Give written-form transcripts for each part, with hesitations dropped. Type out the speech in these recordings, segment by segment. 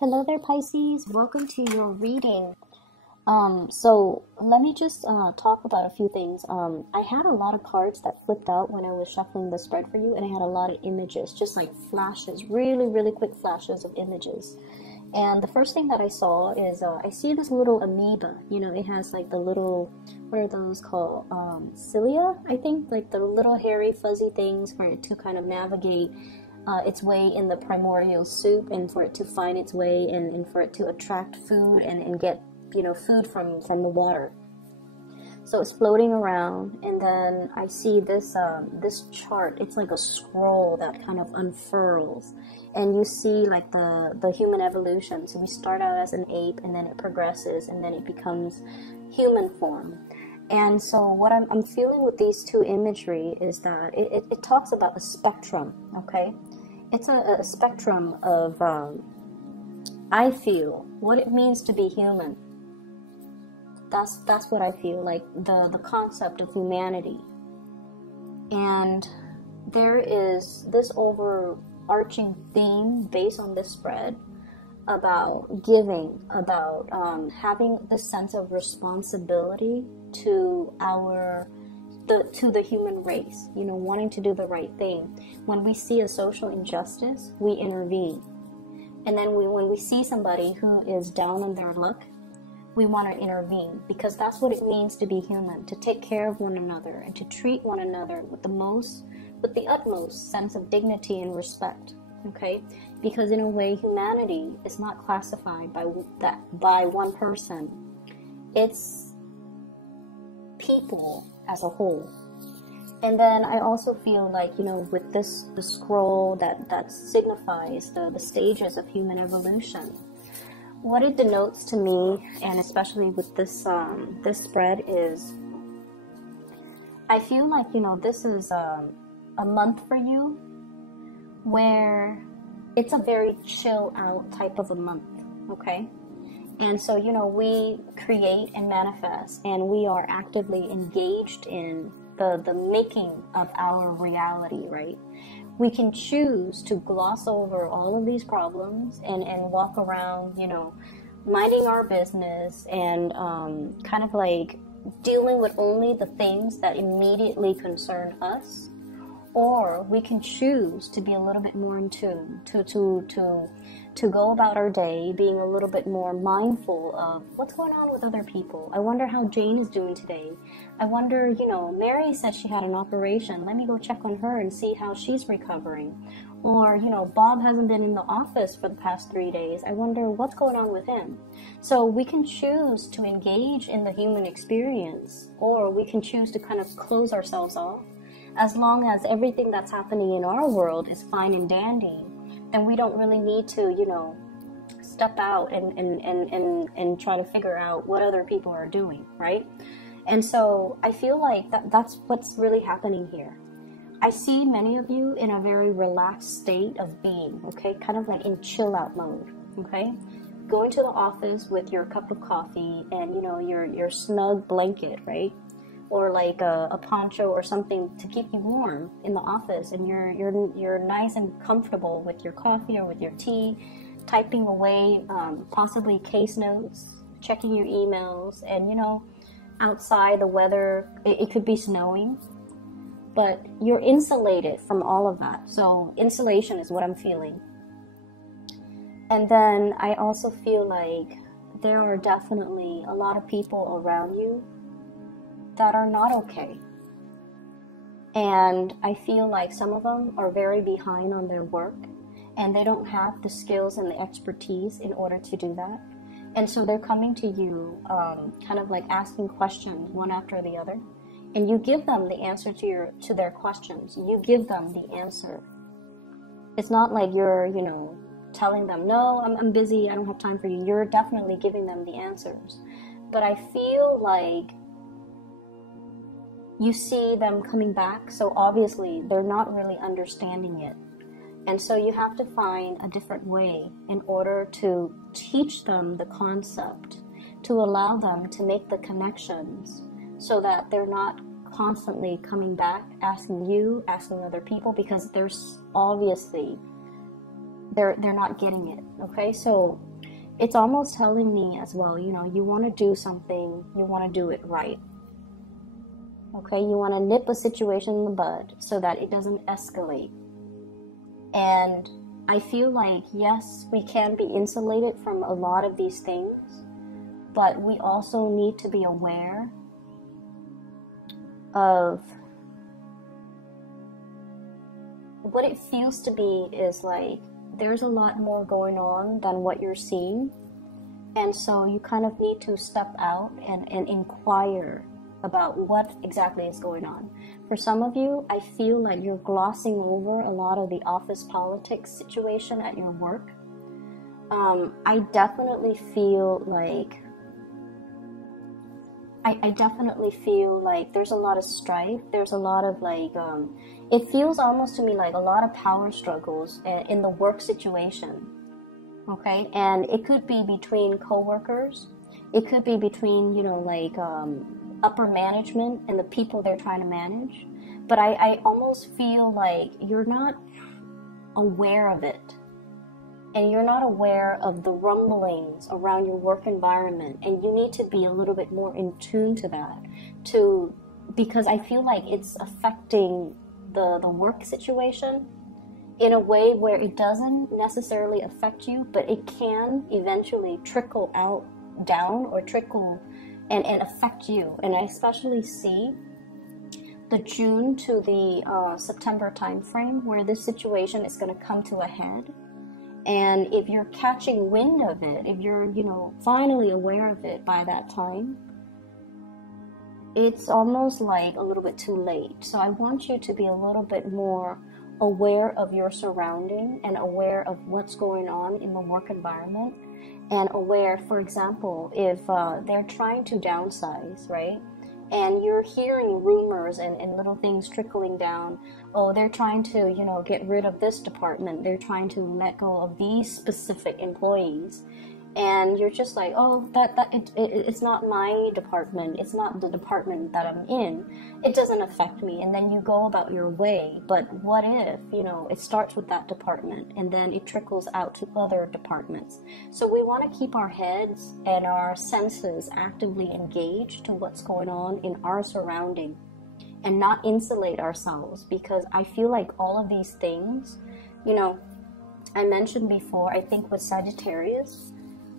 Hello there, Pisces. Welcome to your reading. So let me just talk about a few things. I had a lot of cards that flipped out when I was shuffling the spread for you, and I had a lot of images, just like flashes, really quick flashes of images. And the first thing that I saw is I see this little amoeba. You know, it has like the little, what are those called? Cilia, I think, like the little hairy fuzzy things for it to kind of navigate its way in the primordial soup, and for it to find its way, and for it to attract food and get, you know, food from the water. So it's floating around, and then I see this this chart. It's like a scroll that kind of unfurls, and you see like the human evolution. So we start out as an ape, and then it progresses, and then it becomes human form. And so what I'm feeling with these two imagery is that it talks about a spectrum, okay? It's a spectrum of, I feel, what it means to be human. That's what I feel, like the concept of humanity. And there is this overarching theme based on this spread about giving, about having this sense of responsibility to the human race, you know, wanting to do the right thing. When we see a social injustice, we intervene. And then when we see somebody who is down on their luck, we want to intervene, because that's what it means to be human, to take care of one another and to treat one another with the utmost sense of dignity and respect. Okay? Because in a way, humanity is not classified by one person. It's people as a whole. And then I also feel like, you know, with the scroll that signifies the stages of human evolution, what it denotes to me, and especially with this spread, is I feel like, you know, this is a month for you where it's a very chill out type of a month, okay? And so, you know, we create and manifest, and we are actively engaged in the making of our reality, right? We can choose to gloss over all of these problems and walk around, you know, minding our business and kind of like dealing with only the things that immediately concern us. Or we can choose to be a little bit more in tune, to go about our day being a little bit more mindful of what's going on with other people. I wonder how Jane is doing today. I wonder, you know, Mary said she had an operation. Let me go check on her and see how she's recovering. Or, you know, Bob hasn't been in the office for the past 3 days. I wonder what's going on with him. So we can choose to engage in the human experience, or we can choose to kind of close ourselves off. As long as everything that's happening in our world is fine and dandy, then we don't really need to, you know, step out and try to figure out what other people are doing, right? And so I feel like that's what's really happening here. I see many of you in a very relaxed state of being, okay? Kind of like in chill out mode, okay? Going to the office with your cup of coffee and, you know, your snug blanket, right? Or like a poncho or something to keep you warm in the office, and you're nice and comfortable with your coffee or with your tea, typing away possibly case notes, checking your emails, and, you know, outside the weather, it could be snowing, but you're insulated from all of that. So insulation is what I'm feeling. And then I also feel like there are definitely a lot of people around you that are not okay. And I feel like some of them are very behind on their work, and they don't have the skills and the expertise in order to do that. And so they're coming to you kind of like asking questions one after the other, and you give them the answer to their questions. You give them the answer. It's not like you're, you know, telling them, no, I'm busy, I don't have time for you. You're definitely giving them the answers. But I feel like you see them coming back, so obviously they're not really understanding it. And so you have to find a different way in order to teach them the concept, to allow them to make the connections so that they're not constantly coming back, asking you, asking other people, because there's obviously they're not getting it. Okay, so it's almost telling me as well, you know, you want to do something, you want to do it right. Okay, you want to nip a situation in the bud so that it doesn't escalate. And I feel like, yes, we can be insulated from a lot of these things, but we also need to be aware of what it feels to be is like there's a lot more going on than what you're seeing. And so you kind of need to step out and inquire about what exactly is going on. For some of you, I feel like you're glossing over a lot of the office politics situation at your work. I definitely feel like there's a lot of strife. There's a lot of like, it feels almost to me like a lot of power struggles in the work situation. Okay, and it could be between coworkers. It could be between, you know, like upper management and the people they're trying to manage. But I almost feel like you're not aware of it. And you're not aware of the rumblings around your work environment. And you need to be a little bit more in tune to that. Because I feel like it's affecting the work situation in a way where it doesn't necessarily affect you, but it can eventually trickle out down or trickle and affect you. And I especially see the June to the September time frame where this situation is going to come to a head. And if you're catching wind of it, if you're, you know, finally aware of it by that time, it's almost like a little bit too late. So I want you to be a little bit more aware of your surrounding and aware of what's going on in the work environment, and aware, for example, if they're trying to downsize, right? And you're hearing rumors and little things trickling down. Oh, they're trying to, you know, get rid of this department. They're trying to let go of these specific employees. And you're just like, oh, it's not my department. It's not the department that I'm in. It doesn't affect me. And then you go about your way. But what if, you know, it starts with that department and then it trickles out to other departments. So we want to keep our heads and our senses actively engaged to what's going on in our surrounding and not insulate ourselves, because I feel like all of these things, you know, I mentioned before, I think with Sagittarius,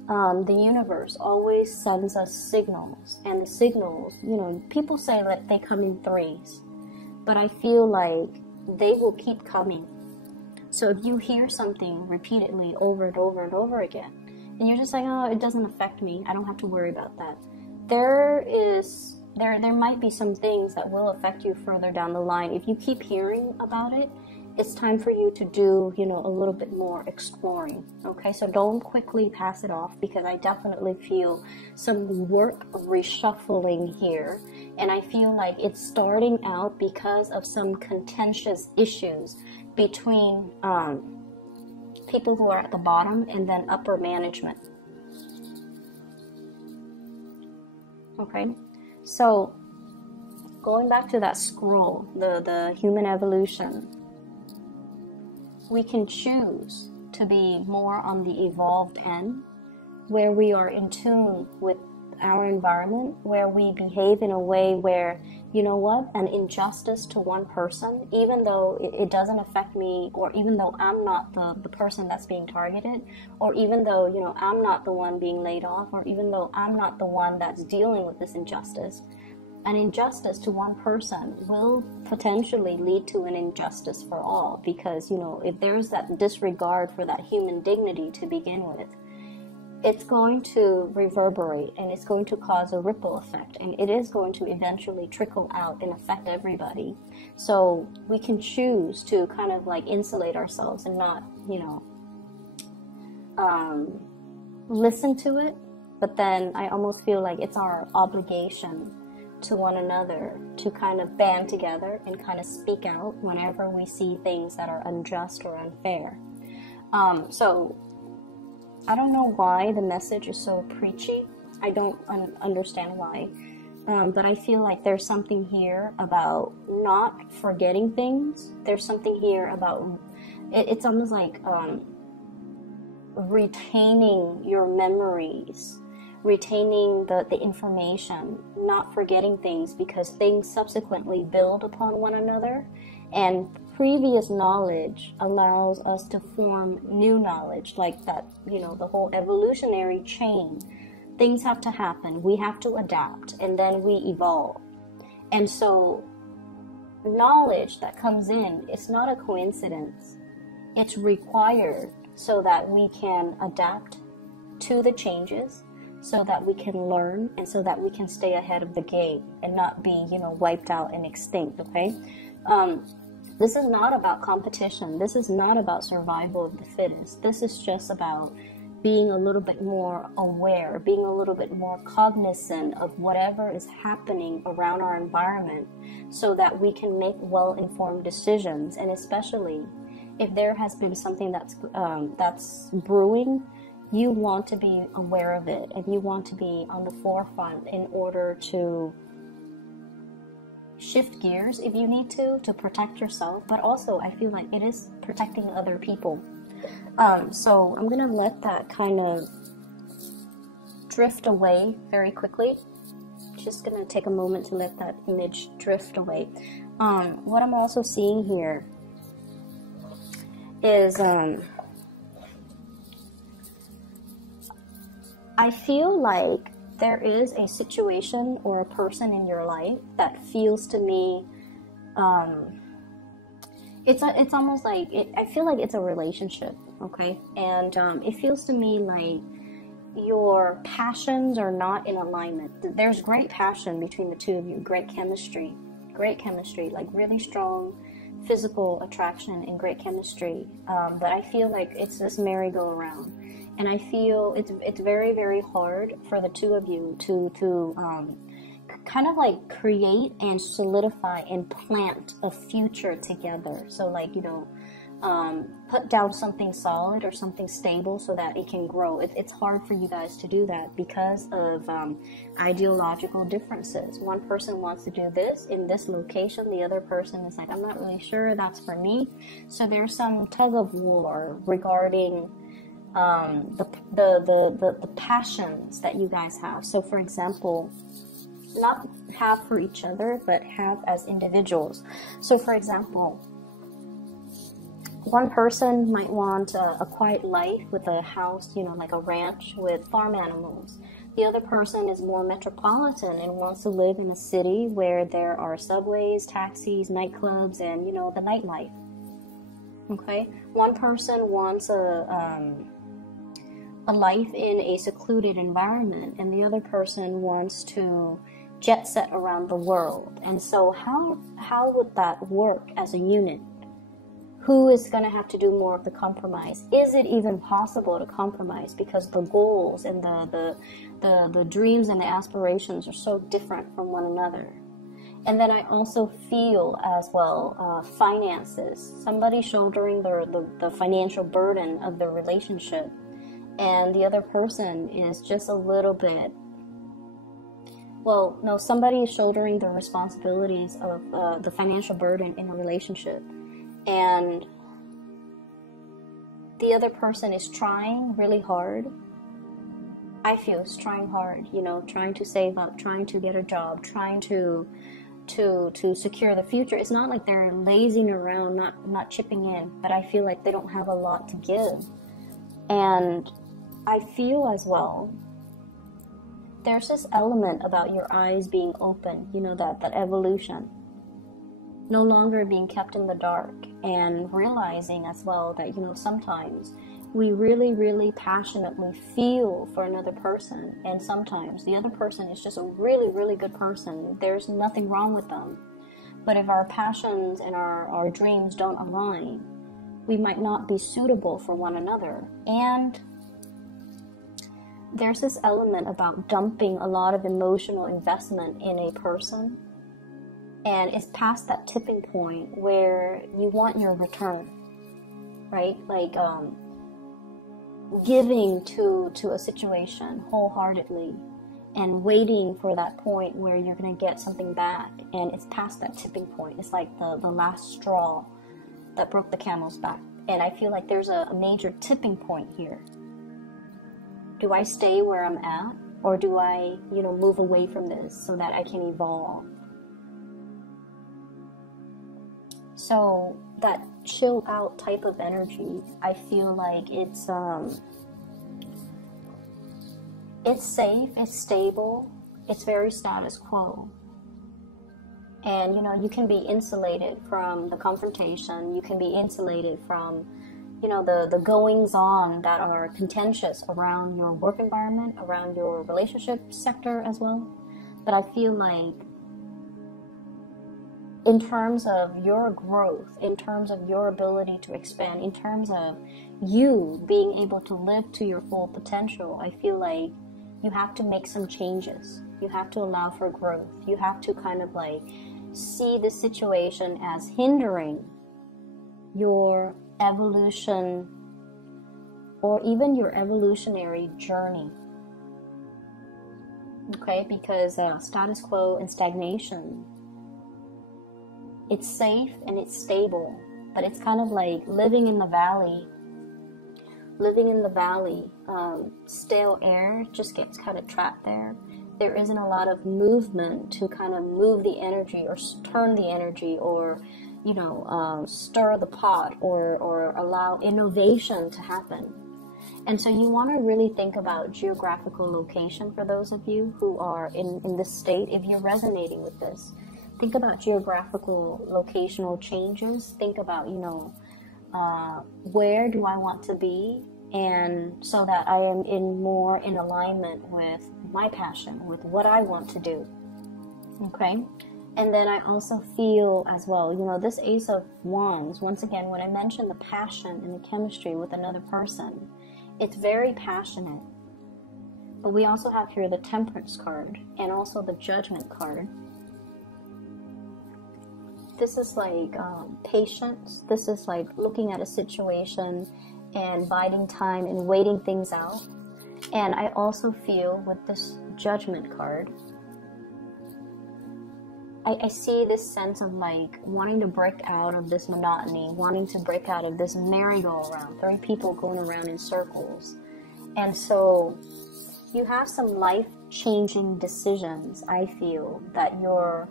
the universe always sends us signals, and the signals, you know, people say that they come in threes, but I feel like they will keep coming. So if you hear something repeatedly over and over and over again, and you're just like, oh, it doesn't affect me, I don't have to worry about that. There might be some things that will affect you further down the line. If you keep hearing about it, it's time for you to do, you know, a little bit more exploring. Okay, so don't quickly pass it off, because I definitely feel some work reshuffling here, and I feel like it's starting out because of some contentious issues between people who are at the bottom and then upper management. Okay, so going back to that scroll, the human evolution, we can choose to be more on the evolved end, where we are in tune with our environment, where we behave in a way where, you know what, an injustice to one person, even though it doesn't affect me, or even though I'm not the person that's being targeted, or even though, you know, I'm not the one being laid off, or even though I'm not the one that's dealing with this injustice, an injustice to one person will potentially lead to an injustice for all, because, you know, if there's that disregard for that human dignity to begin with, it's going to reverberate and it's going to cause a ripple effect, and it is going to eventually trickle out and affect everybody. So we can choose to kind of like insulate ourselves and not, you know, listen to it, but then I almost feel like it's our obligation to one another to kind of band together and kind of speak out whenever we see things that are unjust or unfair. So I don't know why the message is so preachy. I don't understand why. But I feel like there's something here about not forgetting things. There's something here about, it's almost like retaining your memories, retaining the information, not forgetting things, because things subsequently build upon one another, and previous knowledge allows us to form new knowledge, like that, you know, the whole evolutionary chain. Things have to happen, we have to adapt, and then we evolve. And so knowledge that comes in, it's not a coincidence. It's required so that we can adapt to the changes, so that we can learn, and so that we can stay ahead of the game and not be, you know, wiped out and extinct, okay? This is not about competition. This is not about survival of the fittest. This is just about being a little bit more aware, being a little bit more cognizant of whatever is happening around our environment, so that we can make well-informed decisions. And especially if there has been something that's brewing, you want to be aware of it, and you want to be on the forefront in order to shift gears if you need to protect yourself. But also, I feel like it is protecting other people. So I'm gonna let that kind of drift away very quickly. Just gonna take a moment to let that image drift away. What I'm also seeing here is I feel like there is a situation or a person in your life that feels to me, it's almost like, I feel like it's a relationship, okay? And it feels to me like your passions are not in alignment. There's great passion between the two of you, great chemistry, like really strong physical attraction and great chemistry. But I feel like it's this merry-go-round. And I feel it's very, very hard for the two of you to kind of like create and solidify and plant a future together. So like, you know, put down something solid or something stable so that it can grow. It's hard for you guys to do that because of ideological differences. One person wants to do this in this location. The other person is like, I'm not really sure that's for me. So there's some tug of war regarding the passions that you guys have. So for example, not have for each other, but have as individuals. So for example, one person might want a quiet life with a house, you know, like a ranch with farm animals. The other person is more metropolitan and wants to live in a city where there are subways, taxis, nightclubs, and, you know, the nightlife. Okay? One person wants a life in a secluded environment, and the other person wants to jet set around the world. And so how would that work as a unit? Who is going to have to do more of the compromise? Is it even possible to compromise? Because the goals and the dreams and the aspirations are so different from one another. And then I also feel as well, finances. Somebody shouldering the financial burden of the relationship, and the other person is just a little bit, well, no, somebody is shouldering the responsibilities of the financial burden in a relationship, and the other person is trying really hard. I feel is trying hard, you know, trying to save up, trying to get a job, trying to secure the future. It's not like they're lazing around, not chipping in, but I feel like they don't have a lot to give. And I feel as well, there's this element about your eyes being open, you know, that evolution. No longer being kept in the dark, and realizing as well that, you know, sometimes we really, really passionately feel for another person, and sometimes the other person is just a really, really good person. There's nothing wrong with them. But if our passions and our dreams don't align, we might not be suitable for one another. And there's this element about dumping a lot of emotional investment in a person, and it's past that tipping point where you want your return, right? Like giving to a situation wholeheartedly and waiting for that point where you're going to get something back, and it's past that tipping point. It's like the last straw that broke the camel's back. And I feel like there's a major tipping point here. Do I stay where I'm at, or do I, move away from this so that I can evolve? So that chill out type of energy, I feel like it's safe, it's stable, it's very status quo. And, you can be insulated from the confrontation. You can be insulated from, the goings on that are contentious around your work environment, around your relationship sector as well. But I feel like in terms of your growth, in terms of your ability to expand, in terms of you being able to live to your full potential, I feel like you have to make some changes. You have to allow for growth. You have to kind of like see the situation as hindering your evolution or even your evolutionary journey. Okay, because status quo and stagnation, it's safe and it's stable, but it's kind of like living in the valley. Stale air just gets kind of trapped there. There isn't a lot of movement to kind of move the energy or turn the energy or, stir the pot or allow innovation to happen. And so you want to really think about geographical location for those of you who are in this state. If you're resonating with this, think about geographical locational changes. Think about, where do I want to be? And so that I am more in alignment with my passion, with what I want to do. Okay? And then I also feel as well, this Ace of Wands, once again, when I mentioned the passion and the chemistry with another person, it's very passionate. But we also have here the Temperance card and also the Judgment card. This is like patience. This is like looking at a situation and biding time and waiting things out. And I also feel with this Judgment card, I see this sense of like wanting to break out of this monotony, wanting to break out of this merry-go-round, 3 people going around in circles. And so you have some life-changing decisions, I feel, that you're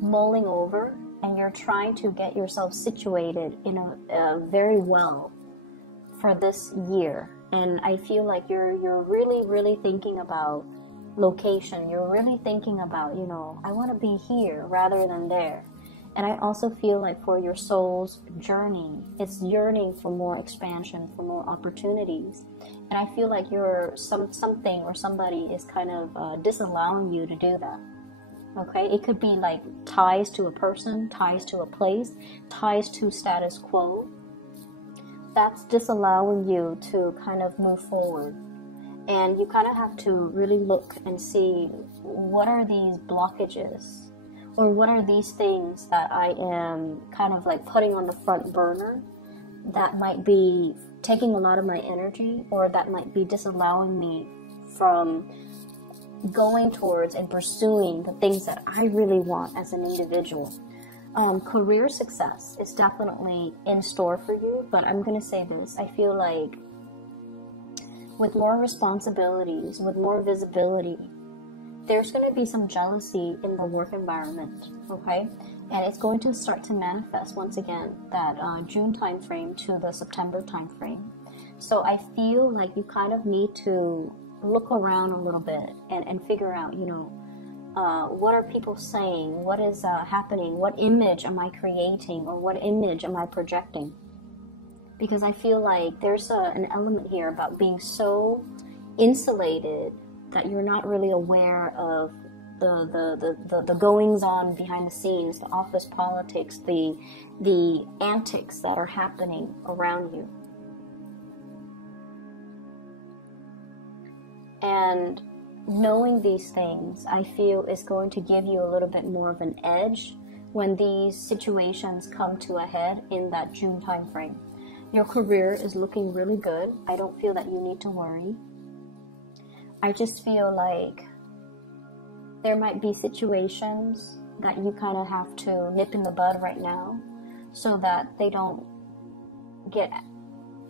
mulling over, and you're trying to get yourself situated in a very well for this year. And I feel like you're really, really thinking about location. You're really thinking about, I want to be here rather than there. And I also feel like for your soul's journey, it's yearning for more expansion, for more opportunities. And I feel like something or somebody is kind of disallowing you to do that. Okay, it could be like ties to a person, ties to a place, ties to status quo. That's disallowing you to kind of move forward. And you kind of have to really look and see, what are these blockages? Or what are these things that I am kind of like putting on the front burner that might be taking a lot of my energy, or that might be disallowing me from going towards and pursuing the things that I really want as an individual. Career success is definitely in store for you, but I'm going to say this. I feel like with more responsibilities, with more visibility, there's going to be some jealousy in the work environment, okay? And it's going to start to manifest once again that June time frame to the September time frame. So I feel like you kind of need to look around a little bit and figure out, what are people saying? What is happening? What image am I creating, or what image am I projecting? Because I feel like there's an element here about being so insulated that you're not really aware of the goings on behind the scenes, the office politics, the antics that are happening around you. And knowing these things, I feel, is going to give you a little bit more of an edge when these situations come to a head in that June time frame. Your career is looking really good. I don't feel that you need to worry. I just feel like there might be situations that you kind of have to nip in the bud right now so that they don't get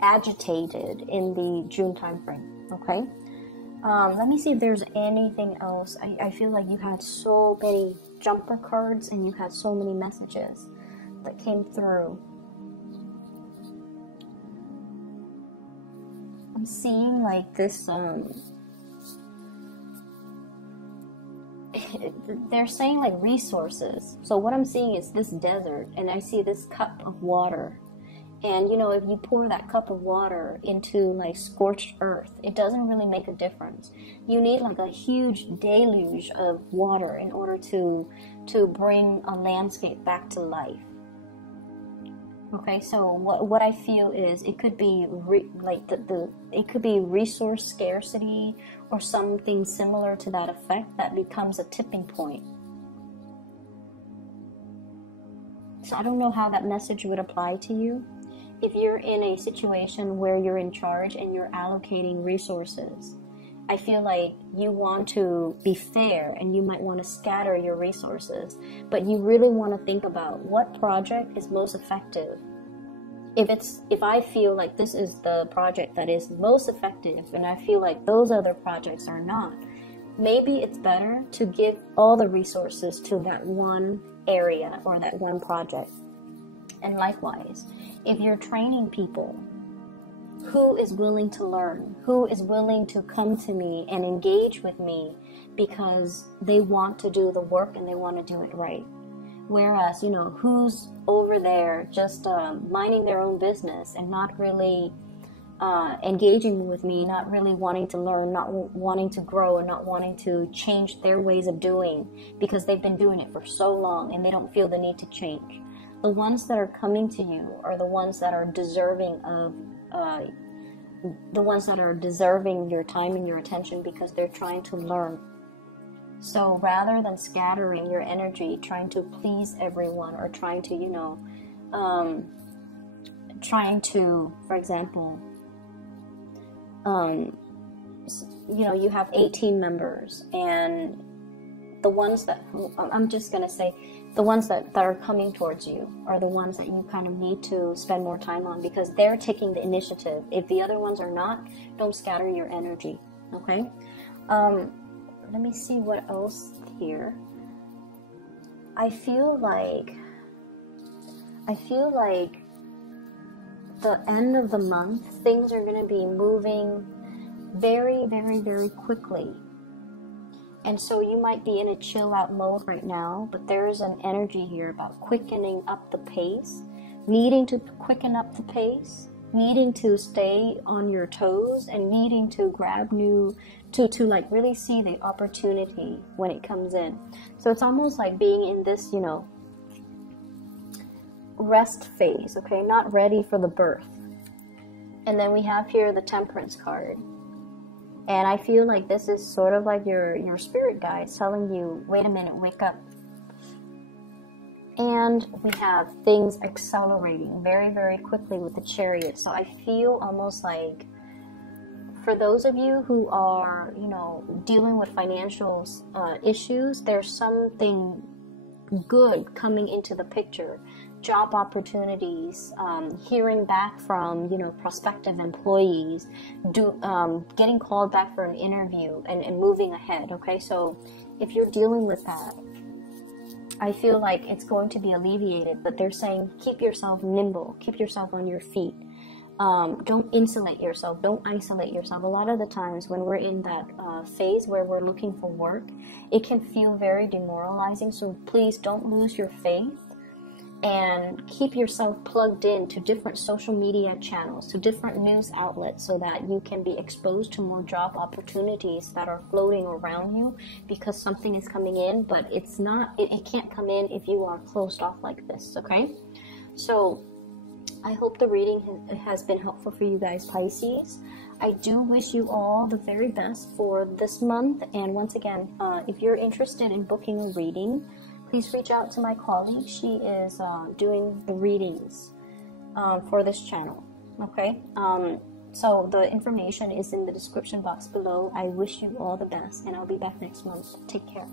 agitated in the June time frame, okay? Let me see if there's anything else. I feel like you had so many jumper cards and you had so many messages that came through. I'm seeing like this, they're saying like resources. So what I'm seeing is this desert, and I see this cup of water. And you know, if you pour that cup of water into like scorched earth, it doesn't really make a difference. You need like a huge deluge of water in order to bring a landscape back to life. Okay, so what I feel is it could be it could be resource scarcity or something similar to that effect that becomes a tipping point. So I don't know how that message would apply to you. If you're in a situation where you're in charge and you're allocating resources, I feel like you want to be fair and you might want to scatter your resources, but you really want to think about what project is most effective. If I feel like this is the project that is most effective and I feel like those other projects are not, maybe it's better to give all the resources to that one area or that one project. And likewise, if you're training people, who is willing to learn? Who is willing to come to me and engage with me because they want to do the work and they want to do it right? Whereas, you know, who's over there just minding their own business and not really engaging with me, not really wanting to learn, not wanting to grow, and not wanting to change their ways of doing because they've been doing it for so long and they don't feel the need to change. The ones that are coming to you are the ones that are deserving of your time and your attention because they're trying to learn. So rather than scattering your energy, trying to please everyone or trying to, you know, for example, you know, you have 18 members and the ones that, I'm just going to say, the ones that are coming towards you are the ones that you kind of need to spend more time on because they're taking the initiative. If the other ones are not, don't scatter your energy, okay? Let me see what else here. I feel like the end of the month, things are going to be moving very, very, very quickly. And so you might be in a chill out mode right now, but there's an energy here about quickening up the pace, needing to quicken up the pace, needing to stay on your toes, and needing to grab to like really see the opportunity when it comes in. So it's almost like being in this, you know, rest phase, okay, not ready for the birth. And then we have here the Temperance card. And I feel like this is sort of like your spirit guides telling you, wait a minute, wake up. And we have things accelerating very, very quickly with the Chariot. So I feel almost like for those of you who are, you know, dealing with financial issues, there's something good coming into the picture. Job opportunities, hearing back from, you know, prospective employees, getting called back for an interview and moving ahead, okay? So if you're dealing with that, I feel like it's going to be alleviated, but they're saying keep yourself nimble, keep yourself on your feet. Don't insulate yourself, don't isolate yourself. A lot of the times when we're in that phase where we're looking for work, it can feel very demoralizing, so please don't lose your faith. And keep yourself plugged in to different social media channels, to different news outlets so that you can be exposed to more job opportunities that are floating around you because something is coming in, but it's not, it can't come in if you are closed off like this, okay? So I hope the reading has been helpful for you guys, Pisces. I do wish you all the very best for this month. And once again, if you're interested in booking a reading, please reach out to my colleague. She is doing the readings for this channel, okay? So the information is in the description box below. I wish you all the best, and I'll be back next month. Take care.